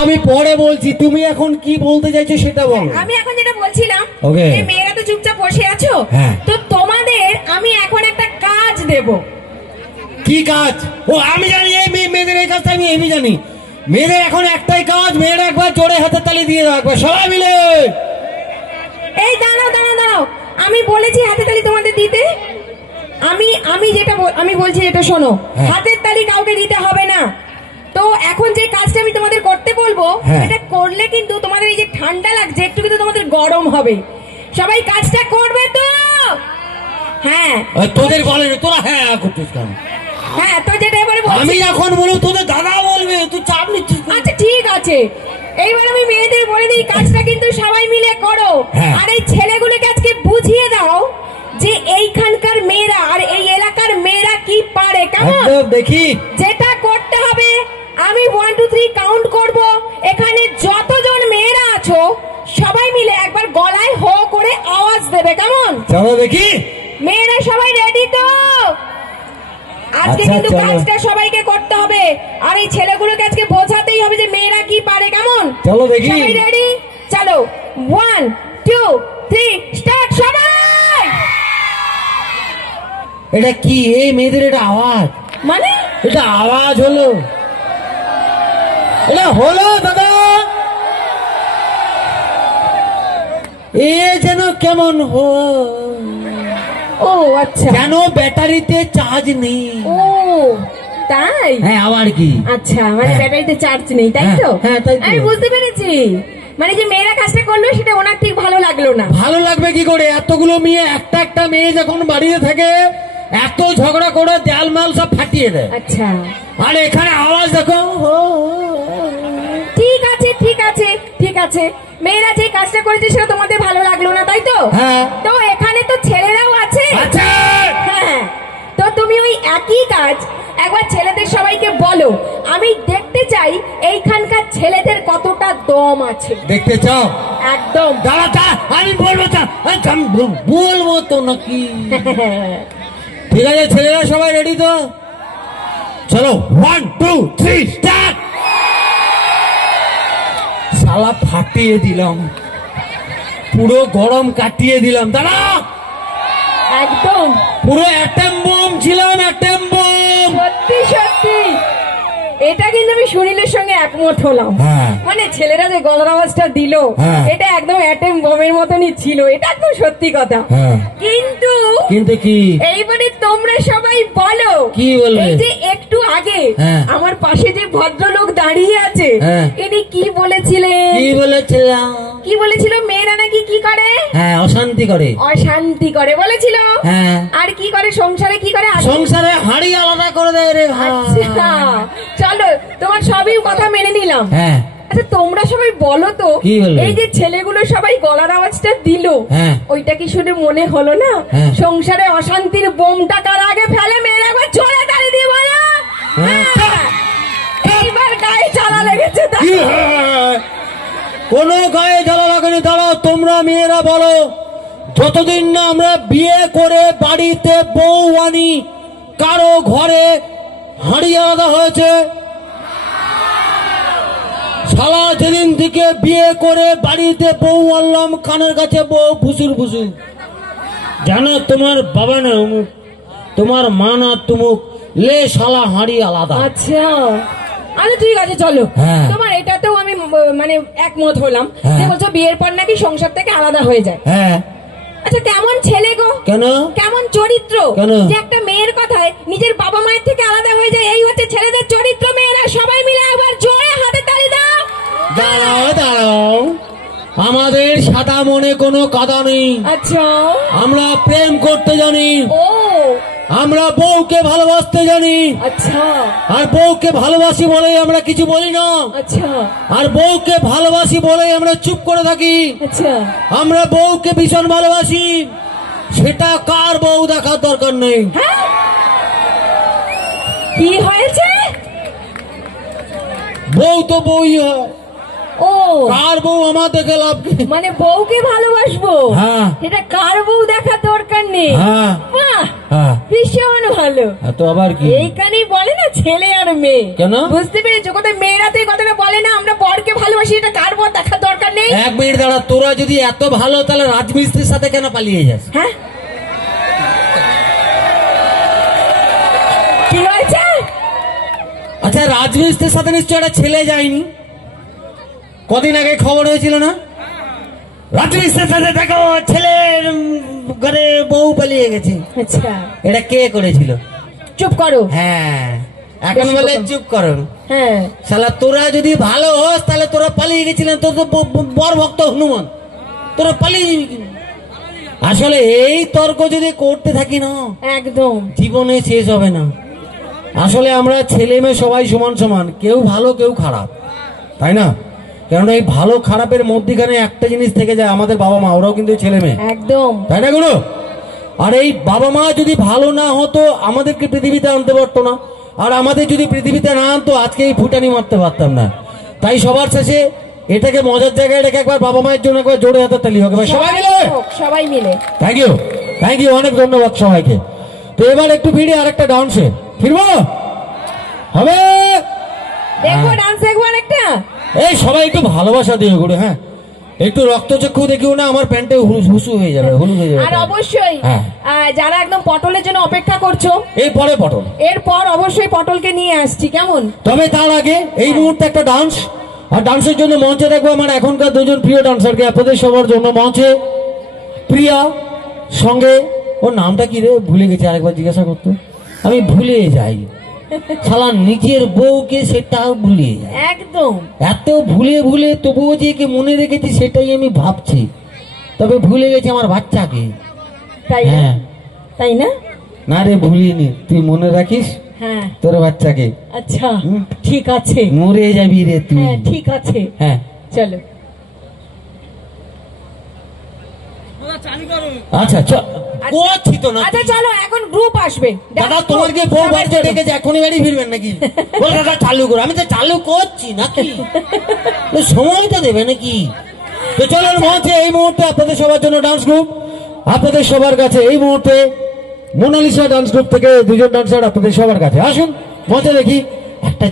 আমি পরে বলছি, তুমি এখন কি বলতে চাইছো সেটা বলো। আমি এখন যেটা বলছিলাম, এই মেয়েরা তো চুপচাপ বসে আছো, তো তোমাদের আমি এখন একটা কাজ দেব। কি কাজ? ও আমি জানি, এই মেয়েদের এই কাজটা আমি জানি। মেয়েদের এখন একটাই কাজ, মেয়েরা একবার জোরে হাতের তালি দিয়ে রাখবে সবাই মিলে। এই দাঁড়াও দাঁড়াও দাঁড়াও, আমি বলেছি হাতের তালি তোমাদের দিতে। আমি যেটা আমি বলছি এটা শোনো, হাতের তালি কাউকে দিতে হবে না। তো এখন যে কাজটা আমি তোমাদের করতে বলবো, এটা করলে কিন্তু তোমাদের এই যে ঠান্ডা লাগছে একটু কিন্তু তোমাদের গরম হবে। সবাই কাজটা করবে তো? হ্যাঁ। তোদের বলে তোরা হ্যাঁ করছিস কেন? হ্যাঁ, তো যেটা এবারে আমি এখন বলবো, তোদের দাদা বলবে, তুই চাপ নিচ্ছিস। আচ্ছা ঠিক আছে, এইবার আমি মেয়েদের বলে দিই, কাজটা কিন্তু সবাই মিলে করো। আর এই ছেলেগুলোকে আজকে বুঝিয়ে দাও যে এইখানকার মেয়েরা আর এই এলাকার মেয়েরা কি পারে। কেমন? দেখি। যেটা করতে হবে, আমি 1 2 3 কাউন্ট করব। এখানে যতজন মেয়েরা আছো সবাই মিলে একবার গলায় হো করে আওয়াজ দেবে। কেমন? চলো দেখি। মেয়েরা সবাই রেডি তো? আজকে কিন্তু কাজটা সবাইকে করতে হবে, আর এই ছেলেগুলোকে আজকে বোঝাতেই হবে যে মেয়েরা কি পারে। কেমন? চলো দেখি। সবাই রেডি? চলো 1 2 3 স্টার্ট সবাই। এটা কি? এই মেয়েদের এটা আওয়াজ? মানে এটা আওয়াজ হলো? এটা হলো দাদা? এ যেন কেমন ও আচ্ছা, কেন ব্যাটারিতে চার্জ নেই? ও তাই? হ্যাঁ, আবার কি? আচ্ছা, মানে ব্যাটারিতে চার্জ নেই, তাই তো? হ্যাঁ, তাই তো। আমি বুঝতে পেরেছি, মানে যে মেয়েরা কাজটা করলো সেটা ওনার ঠিক ভালো লাগলো না। ভালো লাগবে কি করে? এতগুলো মেয়ে, একটা মেয়ে যখন বাড়িতে থাকে এত ঝগড়া করে দেয়াল মাল সব ফাটিয়ে দেয়। আচ্ছা, আর এখানে আওয়াজ দেখো। ঠিক আছে ঠিক আছে ঠিক আছে, মেয়েরা যে কাজটা করেছে সেটা তোমাদের ভালো লাগলো না, তাই তো? হ্যাঁ। তো এখানে তো ছেলেরাও আছে। হ্যাঁ, তো তুমি ওই একই কাজ একবার ছেলেদের সবাইকে বলো। আমি দেখতে চাই এইখানকার ছেলেদের কতটা দম আছে। দেখতে চাও? একদম। দাঁড়া, আমি বলবো বলবো তো নাকি? ঠিক আছে, ছেলেরা সবাই রেডি তো? চলো 1 2 3 স্টার্ট। শালা ফাটিয়ে দিলাম, পুরো গরম কাটিয়ে দিলাম। দাঁড়া, একদম পুরো অ্যাটম বোম ছিলাম, অ্যাটম বোম। সত্যি সত্যি, এটা কিন্তু আমি সুনীলের সঙ্গে একমত হলাম। মানে ছেলেরা যে গলার আওয়াজটা দিল, এটা একদম অ্যাটম বোমের মতনই ছিল। এটা একদম সত্যি কথা। কিন্তু কি? এইবারে তোমরা সবাই বলো, কি বলবে? এই যে একটু আগে আমার পাশে যে ভদ্রলোক দাঁড়িয়ে আছে, ইনি কি বলেছিলেন? কি বলেছিল? মেয়েরা নাকি কি করে? অশান্তি করে। অশান্তি করে বলেছিল। আর কি করে? সংসারে কি করে? সংসারে হাড়ি আলাদা করে দেয় রে। আচ্ছা, চলো তোমার সবই কথা মেনে নিলাম। আচ্ছা, তোমরা সবাই বলো তো, এই যে ছেলেগুলো সবাই গলার আওয়াজটা দিল, ওইটা কি শুনে মনে হলো না সংসারে অশান্তির বোমটা কার আগে ফেলে? মেয়েরা একবার জোরে তালি দিয়ে বলো। এইবার গায়ে জ্বালা লেগেছে। কোনো গায়ে জ্বালা লাগেনি। দাঁড়াও, তোমরা মেয়েরা বলো, যতদিন না আমরা বিয়ে করে বাড়িতে বউ আনি কারো ঘরে হাঁড়ি আলাদা হয়েছে? শালা যেদিন থেকে বিয়ে করে বাড়িতে বউ আনলাম, কানের কাছে বউ ফুসুর ফুসুর। জানো তোমার বাবা না অমুক, তোমার মা না তুমুক, লে শালা হাঁড়ি আলাদা। আচ্ছা আচ্ছা, ঠিক আছে, চলো। তোমার এটাতেও আমি মানে একমত হলাম যে বলছো বিয়ের পর নাকি সংসার থেকে আলাদা হয়ে যায়। আচ্ছা, কেমন ছেলে গো? কেন? কেমন চরিত্র? কেন? যে একটা মেয়ের কথায় নিজের বাবা মায়ের থেকে আলাদা হয়ে যায়, এই হচ্ছে ছেলেদের চরিত্র। মেয়েরা সবাই মিলে একবার জোরে হাতে তালি দাও। দাঁড়াও দাঁড়াও, আমাদের সাদা মনে কোনো কাদা নেই। আচ্ছা, আমরা প্রেম করতে জানি। ও, আমরা বউকে ভালোবাসতে জানি। আচ্ছা, আর বউকে ভালোবাসি বলে আমরা কিছু বলি না। আচ্ছা, আর বউকে ভালোবাসি বলে আমরা চুপ করে থাকি। আচ্ছা, আমরা বউকে ভীষণ ভালোবাসি, সেটা কার বউ দেখার দরকার নেই। কি হয়েছে? বউ তো বউই হয়। ও, কার বউ আমার দেখে লাভ কি? মানে বউকে ভালোবাসবো, এটা কার বউ দেখার দরকার নেই। বাহ, ভীষণ ভালো। তো আবার কি? এইখানেই বলে না ছেলে আর মেয়ে। কেন? বুঝতে পেরেছো? কোথায় মেয়েরা তো এই কথাটা বলে না, আমরা বরকে ভালোবাসি, এটা কার বর দেখার দরকার নেই। 1 মিনিট দাঁড়া, তোরা যদি এত ভালো তাহলে রাজমিস্ত্রির সাথে কেন পালিয়ে যাস? হ্যাঁ কি হয়েছে? আচ্ছা, রাজমিস্ত্রির সাথে নিশ্চয় একটা ছেলে যায়নি? কদিন আগে খবর হয়েছিল না, রাজমিস্ত্রির সাথে দেখো ছেলের ঘরে বউ পালিয়ে গেছে। আচ্ছা, এটা কে করেছিল? চুপ করো। হ্যাঁ, এখন বলে চুপ করো। হ্যাঁ, শালা তোরা যদি ভালো হোস তাহলে তোরা পালিয়ে গেছিলেন, তোর তো বর ভক্ত হনুমান, তোরা পালিয়ে যাবি কি? আসলে এই তর্ক যদি করতে থাকি না, একদম জীবনে শেষ হবে না। আসলে আমরা ছেলে মেয়ে সবাই সমান সমান, কেউ ভালো কেউ খারাপ, তাই না? কেননা এই ভালো খারাপের মধ্যখানে একটা জিনিস থেকে যায়, আমাদের বাবা মা, ওরাও কিন্তু ছেলে মেয়ে, একদম, তাই না গুলো? আর এই বাবা মা যদি ভালো না হতো আমাদেরকে পৃথিবীতে আনতে পারতো না, আর আমাদের যদি পৃথিবীতে না আনতো আজকে এই ফুটানি মারতে পারতাম না। তাই সবার শেষে এটাকে মজার জায়গায় রেখে একবার বাবা মায়ের জন্য একবার জোরে হাতে তালি হোক সবাই মিলে। সবাই মিলে থ্যাংক ইউ, অনেক ধন্যবাদ সবাইকে। তো এবার একটু ভিড়ে আর একটা ডান্সে ফিরবো হবে। দেখো ডান্স দেখবো একটা। এই সবাই একটু ভালোবাসা দিয়ে ঘুরে, হ্যাঁ একটু রক্তচক্ষু দেখিও না, আমার প্যান্টে হুসু হয়ে যাবে, হলুদ হয়ে যাবে। আর অবশ্যই যারা একদম পটলের জন্য অপেক্ষা করছো, এই পরে পটল, এরপর অবশ্যই পটলকে নিয়ে আসছি, কেমন? তবে তার আগে এই মুহূর্তে একটা ডান্স, আর ডান্সের জন্য মঞ্চে দেখবো আমার এখনকার দুজন প্রিয় ডান্সারকে, আপনাদের সবার জন্য মঞ্চে প্রিয়া, সঙ্গে ওর নামটা কি রে ভুলে গেছি, আরেকবার জিজ্ঞাসা করতে, আমি ভুলে যাই, শালা নিজের বউকে সেটাও ভুলে যায়, একদম এত ভুলে ভুলে তবুও যে কে মনে রেখেছি সেটাই আমি ভাবছি, তবে ভুলে গেছি আমার বাচ্চাকে। তাই না? হ্যাঁ, তাই না? না রে ভুলিনি, তুই মনে রাখিস হ্যাঁ, তোর বাচ্চাকে। আচ্ছা ঠিক আছে, মরে যাবি রে তুই। হ্যাঁ ঠিক আছে, হ্যাঁ চলো। আচ্ছা করছি তো না। আচ্ছা চলো, এখন গ্রুপ আসবে। দাদা তোমার কি বউ বাড়িতে ডেকেছে, এখনই বাড়ি ফিরবেন নাকি? বল দাদা চালু করো, আমি তো চালু করছি নাকি, সময় তো দেবে নাকি? তো চলো মঞ্চে এই মুহূর্তে আপনাদের সবার জন্য ডান্স গ্রুপ, আপনাদের সবার কাছে এই মুহূর্তে মোনালিসা ডান্স গ্রুপ থেকে দুজন ডান্সার আপনাদের সবার কাছে আসুন মঞ্চে, দেখি একটা